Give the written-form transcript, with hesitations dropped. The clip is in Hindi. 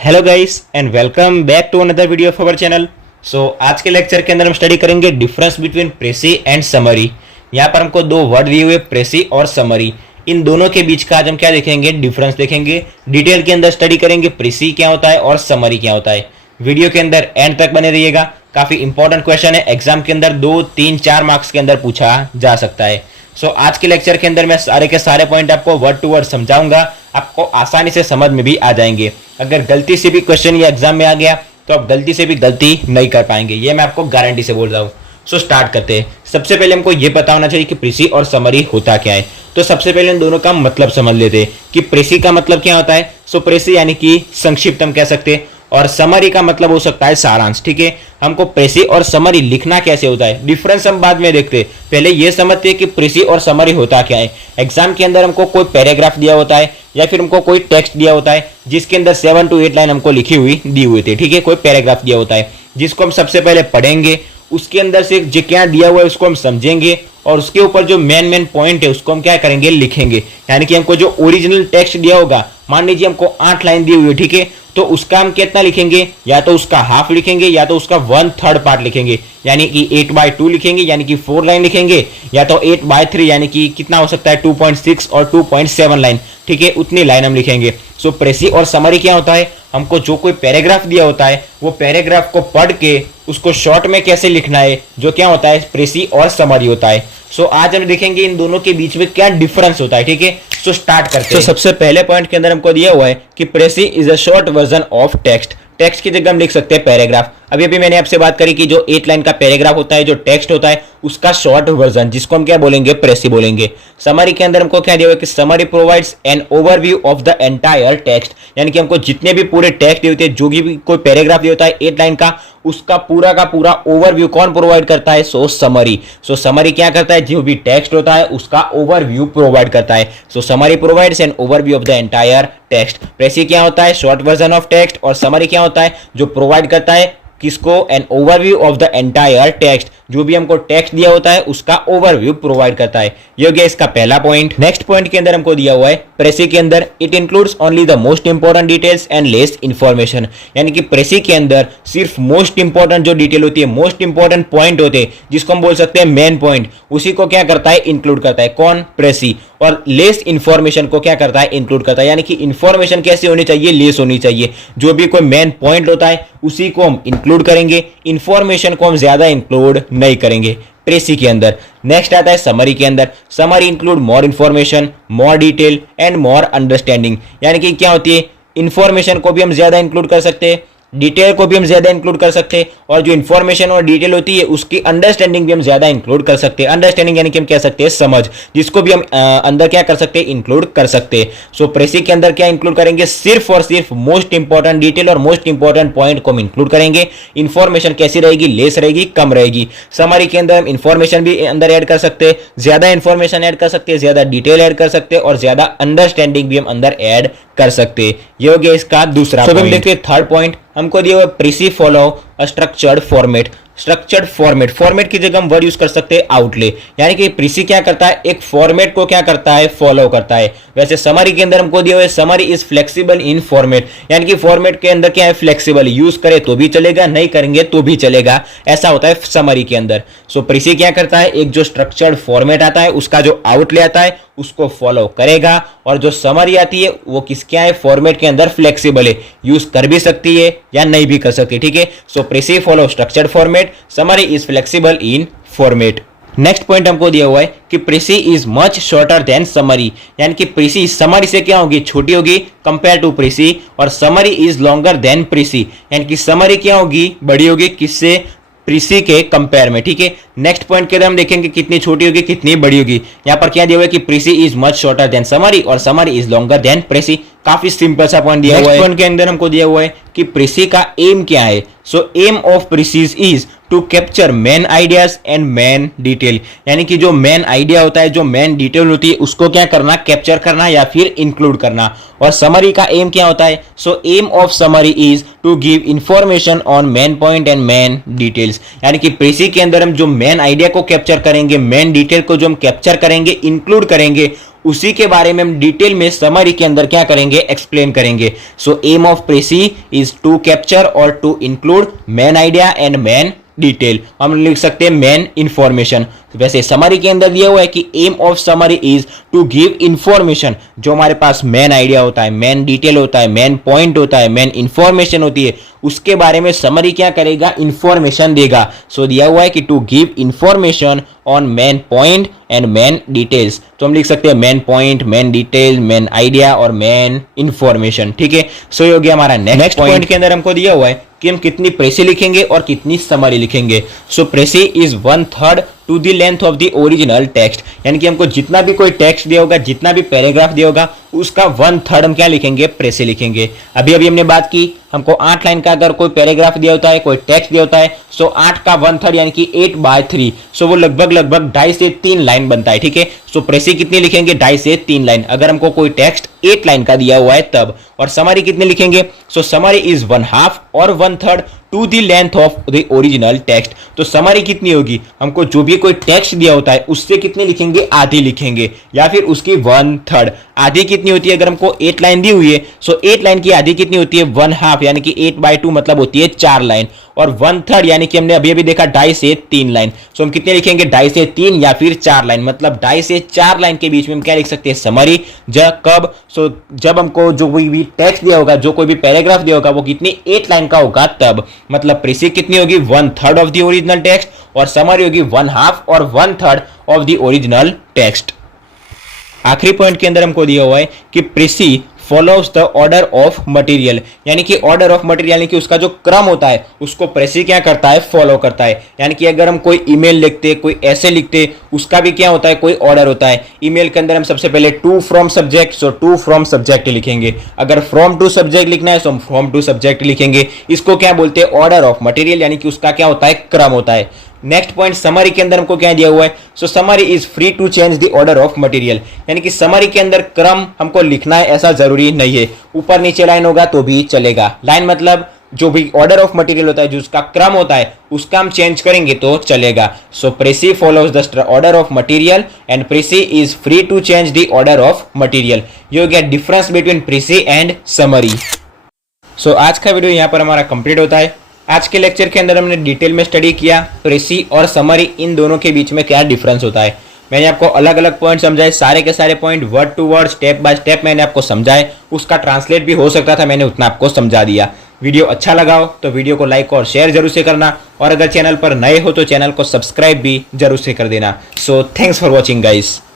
Hello guys and welcome back to another video of our channel. आज के लेक्चर के अंदर हम स्टडी करेंगे difference between precis and summary. यहाँ पर हमको दो वर्ड दिए हुए प्रेसी और समरी, इन दोनों के बीच का आज हम क्या देखेंगे, डिफरेंस देखेंगे। डिटेल के अंदर स्टडी करेंगे प्रेसी क्या होता है और समरी क्या होता है। वीडियो के अंदर एंड तक बने रहिएगा, काफी इंपॉर्टेंट क्वेश्चन है, एग्जाम के अंदर 2, 3, 4 मार्क्स के अंदर पूछा जा सकता है। आज के लेक्चर के अंदर मैं सारे के सारे पॉइंट आपको वर्ड टू वर्ड समझाऊंगा, आपको आसानी से समझ में भी आ जाएंगे। अगर गलती से भी क्वेश्चन या एग्जाम में आ गया तो आप गलती से भी गलती नहीं कर पाएंगे, ये मैं आपको गारंटी से बोल रहा हूँ। स्टार्ट करते हैं। सबसे पहले हमको ये पता होना चाहिए कि प्रेसी और समरी होता क्या है। तो सबसे पहले इन दोनों का मतलब समझ लेते हैं कि प्रेसी का मतलब क्या होता है। प्रेसी यानी कि संक्षिप्त हम कह सकते हैं, और समरी का मतलब हो सकता है सारांश। ठीक है, हमको प्रेसी और समरी लिखना कैसे होता है, डिफरेंस हम बाद में देखते हैं। पहले ये समझते हैं कि प्रेसी और समरी होता क्या है। एग्जाम के अंदर हमको कोई पैराग्राफ दिया होता है या फिर हमको कोई टेक्स्ट दिया होता है जिसके अंदर 7 to 8 लाइन हमको लिखी हुई दी हुई थी। ठीक है, कोई पैराग्राफ दिया होता है जिसको हम सबसे पहले पढ़ेंगे, उसके अंदर से जो क्या दिया हुआ है उसको हम समझेंगे और उसके ऊपर जो मेन पॉइंट है उसको हम क्या करेंगे, लिखेंगे। यानी कि हमको जो ओरिजिनल टेक्स्ट दिया होगा, मान लीजिए हमको 8 लाइन दी हुई है, ठीक है, तो उसका हम कितना लिखेंगे, या तो उसका हाफ लिखेंगे या तो उसका 1/3 पार्ट लिखेंगे, यानी कि 8/2 लिखेंगे, यानी कि 4 लाइन लिखेंगे, या तो 8/3 यानी कि कितना हो सकता है 2.6 और 2.7 लाइन। ठीक है, उतनी लाइन हम लिखेंगे। प्रेसी और समरी क्या होता है, हमको जो कोई पैराग्राफ दिया होता है वो पैराग्राफ को पढ़ के उसको शॉर्ट में कैसे लिखना है, जो क्या होता है प्रेसी और समरी होता है। आज हम देखेंगे इन दोनों के बीच में क्या डिफरेंस होता है। ठीक है, स्टार्ट करते हैं। सबसे पहले पॉइंट के अंदर हमको दिया हुआ है कि precis is a short version of text. Text की जगह हम लिख सकते हैं पैराग्राफ। अभी मैंने आपसे बात करी कि जो 8 लाइन का पैराग्राफ होता है, जो टेक्स्ट होता है, उसका शॉर्ट वर्जन जिसको हम क्या बोलेंगे, प्रेसी बोलेंगे। समरी के अंदर हमको क्या दिया हुआ है कि summary provides an overview of the entire text, यानी कि हमको जितने भी पूरे टेक्स्ट दिए होते हैं, जो भी कोई पैराग्राफ दिया होता है 8 लाइन का, उसका पूरा का पूरा ओवरव्यू कौन प्रोवाइड करता है, समरी। समरी क्या करता है, जो भी टेक्स्ट होता है उसका ओवरव्यू प्रोवाइड करता है। Summary provides an overview of the entire text. Precis क्या होता है, शॉर्ट वर्जन ऑफ टेक्स्ट, और समरी क्या होता है, जो प्रोवाइड करता है किसको, an overview of the entire text, जो भी हमको टेक्स्ट दिया होता है उसका ओवरव्यू प्रोवाइड करता है। ये हो गया इसका पहला पॉइंट। नेक्स्ट पॉइंट के अंदर हमको दिया हुआ है प्रेसी के अंदर it includes only the most important details and less information, यानी कि प्रेसी के अंदर सिर्फ मोस्ट इंपॉर्टेंट जो डिटेल होती है, मोस्ट इंपॉर्टेंट पॉइंट होते हैं जिसको हम बोल सकते हैं मेन पॉइंट, उसी को क्या करता है, इंक्लूड करता है। कौन, प्रेसी। और लेस इंफॉर्मेशन को क्या करता है, इंक्लूड करता है। यानी कि इंफॉर्मेशन कैसे होनी चाहिए, लेस होनी चाहिए। जो भी कोई मेन पॉइंट होता है उसी को हम इंक्लूड करेंगे, इंफॉर्मेशन को हम ज्यादा इंक्लूड नहीं करेंगे प्रेसी के अंदर। नेक्स्ट आता है समरी के अंदर। Summary include more information, more detail and more understanding, यानी कि क्या होती है, इंफॉर्मेशन को भी हम ज्यादा इंक्लूड कर सकते हैं, डिटेल को भी हम ज्यादा इंक्लूड कर सकते हैं, और जो इंफॉर्मेशन और डिटेल होती है उसकी अंडरस्टैंडिंग भी हम ज्यादा इंक्लूड कर सकते हैं। अंडरस्टैंडिंग यानी कि हम कह सकते हैं समझ, जिसको भी हम अंदर क्या कर सकते हैं, इंक्लूड कर सकते हैं। प्रेसी के अंदर क्या इंक्लूड करेंगे, सिर्फ और सिर्फ मोस्ट इंपॉर्टेंट डिटेल और मोस्ट इंपॉर्टेंट पॉइंट को हम इंक्लूड करेंगे। इंफॉर्मेशन कैसी रहेगी, लेस रहेगी, कम रहेगी। समरी के अंदर हम इंफॉर्मेशन भी अंदर ऐड कर सकते हैं, ज्यादा इंफॉर्मेशन ऐड कर सकते हैं, ज्यादा डिटेल ऐड कर सकते हैं, और ज्यादा अंडरस्टैंडिंग भी हम अंदर ऐड कर सकते हैं। ये हो गया इसका दूसरा पॉइंट। हम देखते हैं थर्ड पॉइंट, हमको दिया हुआ precis follow a structured format. Structured format, format की जगह हम वर्ड यूज कर सकते हैं आउटले, यानी कि प्रेसी क्या करता है, एक फॉर्मेट को क्या करता है, फॉलो करता है। वैसे समरी के अंदर हमको दिया हुआ है summary is flexible in format, यानी कि फॉर्मेट के अंदर क्या है, फ्लेक्सिबल, यूज करे तो भी चलेगा, नहीं करेंगे तो भी चलेगा, ऐसा होता है समरी के अंदर। प्रेसी क्या करता है, एक जो स्ट्रक्चर्ड फॉर्मेट आता है उसका जो आउटले आता है उसको फॉलो करेगा, और जो समरी आती है वो किस क्या है, फॉर्मेट के अंदर फ्लेक्सिबल है, यूज कर भी सकती है या नहीं भी कर सकती। ठीक है, precis follow structured format, summary is flexible in format. Next point हमको दिया हुआ है कि precis is much shorter than summary, यानी कि प्रेसी समरी से क्या होगी, छोटी होगी कंपेयर टू प्रेसी, और समरी इज लॉन्गर देन प्रेसी, यानी कि समरी क्या होगी, बड़ी होगी, किससे, प्रेसी के कंपेयर में। ठीक है, नेक्स्ट पॉइंट के अंदर हम देखेंगे कितनी छोटी होगी कितनी बड़ी होगी। यहाँ पर क्या दिया हुआ है कि precis is much shorter than summary और summary is longer than precis. काफी सिंपल सा पॉइंट दिया हुआ है। पॉइंट के अंदर हमको दिया हुआ है कि प्रेसी का एम क्या है। Aim of precis is to capture main ideas and main detail, यानी कि जो मेन आइडिया होता है, जो मेन डिटेल होती है, उसको क्या करना, कैप्चर करना या फिर इंक्लूड करना। और समरी का एम क्या होता है, aim of summary is to give information on main point and main details, यानी कि प्रेसी के अंदर हम जो मेन आइडिया को कैप्चर करेंगे, मेन डिटेल को जो हम कैप्चर करेंगे, इंक्लूड करेंगे, उसी के बारे में हम डिटेल में समरी के अंदर क्या करेंगे, एक्सप्लेन करेंगे। So aim of precis is to capture और to include main idea and main detail. हम लिख सकते हैं मेन इंफॉर्मेशन। वैसे समरी के अंदर दिया हुआ है कि aim of summary is to give information. जो हमारे पास मेन आइडिया होता है, मेन डिटेल होता है, मेन पॉइंट होता है, मेन इंफॉर्मेशन होती है, उसके बारे में समरी क्या करेगा, इंफॉर्मेशन देगा। सो दिया हुआ है कि to give information on main point and main details. तो हम लिख सकते हैं main point, main detail, main idea और मेन इंफॉर्मेशन। ठीक है, सो ये हो गया हमारा नेक्स्ट पॉइंट। के अंदर हमको दिया हुआ है कि हम कितनी प्रेसी लिखेंगे और कितनी समरी लिखेंगे। So precis is 1/3 to the length of the original text, यानी कि हमको जितना भी कोई टेक्स्ट दिया होगा, जितना भी पैराग्राफ दिया होगा, उसका 1/3 हम क्या लिखेंगे, प्रेसी लिखेंगे। अभी अभी हमने बात की, हमको 8 लाइन का अगर कोई पैराग्राफ दिया होता है, कोई टेक्स्ट दिया होता है, सो 8 का 1/3 यानी कि 8/3, सो वो लगभग 2.5 से 3 लाइन बनता है। ठीक है, सो प्रेसी कितनी लिखेंगे, 2.5 से 3 लाइन। अगर हमको कोई टेक्स्ट 8 लाइन का दिया हुआ है तब। और समरी कितने लिखेंगे, सो समरी इज 1/2 और 1/3 to the length of the original text. तो समरी कितनी होगी, हमको जो भी कोई टेक्स्ट दिया होता है उससे कितनी लिखेंगे, आधी लिखेंगे, या फिर उसकी 1/3। आधी कितनी होती है, अगर हमको 8 लाइन दी हुई है, सो 8 लाइन की आधी कितनी होती है, 1/2 यानी कि 8/2 मतलब होती है 4 लाइन। और 1/3 यानी कि हमने अभी अभी देखा 2.5 से 3 लाइन। सो हम कितने लिखेंगे, 2.5 से 3 या फिर 4 लाइन। मतलब 2.5 से 4 लाइन के बीच में हम क्या लिख सकते हैं, समरी। कब, सो जब हमको जो कोई भी टेक्स्ट दिया होगा, जो कोई भी पैराग्राफ दिया होगा, वो कितनी 8 लाइन का होगा तब। मतलब प्रेसी कितनी होगी, 1/3 ऑफ द ओरिजिनल टेक्स्ट, और समरी होगी 1/2 और 1/3 ऑफ द ओरिजिनल टेक्स्ट। आखिरी पॉइंट के अंदर हमको दिया हुआ है कि precis follows the order of material, यानी कि ऑर्डर ऑफ मटेरियल यानी कि उसका जो क्रम होता है उसको प्रेसी क्या करता है, फॉलो करता है। यानी कि अगर हम कोई ईमेल लिखते, कोई ऐसे लिखते, उसका भी क्या होता है, कोई ऑर्डर होता है। ईमेल के अंदर हम सबसे पहले to from subject, so to from subject लिखेंगे। अगर फ्रॉम टू सब्जेक्ट लिखना है तो हम फ्रॉम टू सब्जेक्ट लिखेंगे। इसको क्या बोलते हैं, ऑर्डर ऑफ मटेरियल, यानी कि उसका क्या होता है, क्रम होता है। नेक्स्ट पॉइंट, समरी के अंदर हमको क्या दिया हुआ है, so summary is free to change the order of material, यानी कि समरी के अंदर क्रम हमको लिखना है ऐसा जरूरी नहीं है। ऊपर नीचे लाइन होगा तो भी चलेगा। लाइन मतलब जो भी ऑर्डर ऑफ मटेरियल होता है, जो उसका क्रम होता है, उसका हम चेंज करेंगे तो चलेगा। So precis follows the order of material and precis is free to change the order of material. ये हो गया difference between precis and summary. So आज का वीडियो यहाँ पर हमारा कंप्लीट होता है। आज के लेक्चर के अंदर हमने डिटेल में स्टडी किया प्रेसी और समरी, इन दोनों के बीच में क्या डिफरेंस होता है। मैंने आपको अलग अलग पॉइंट समझाए, सारे के सारे point word to word, step by step मैंने आपको समझाए। उसका ट्रांसलेट भी हो सकता था, मैंने उतना आपको समझा दिया। वीडियो अच्छा लगा हो तो वीडियो को लाइक और शेयर जरूर से करना, और अगर चैनल पर नए हो तो चैनल को सब्सक्राइब भी जरूर से कर देना। So thanks for watching guys.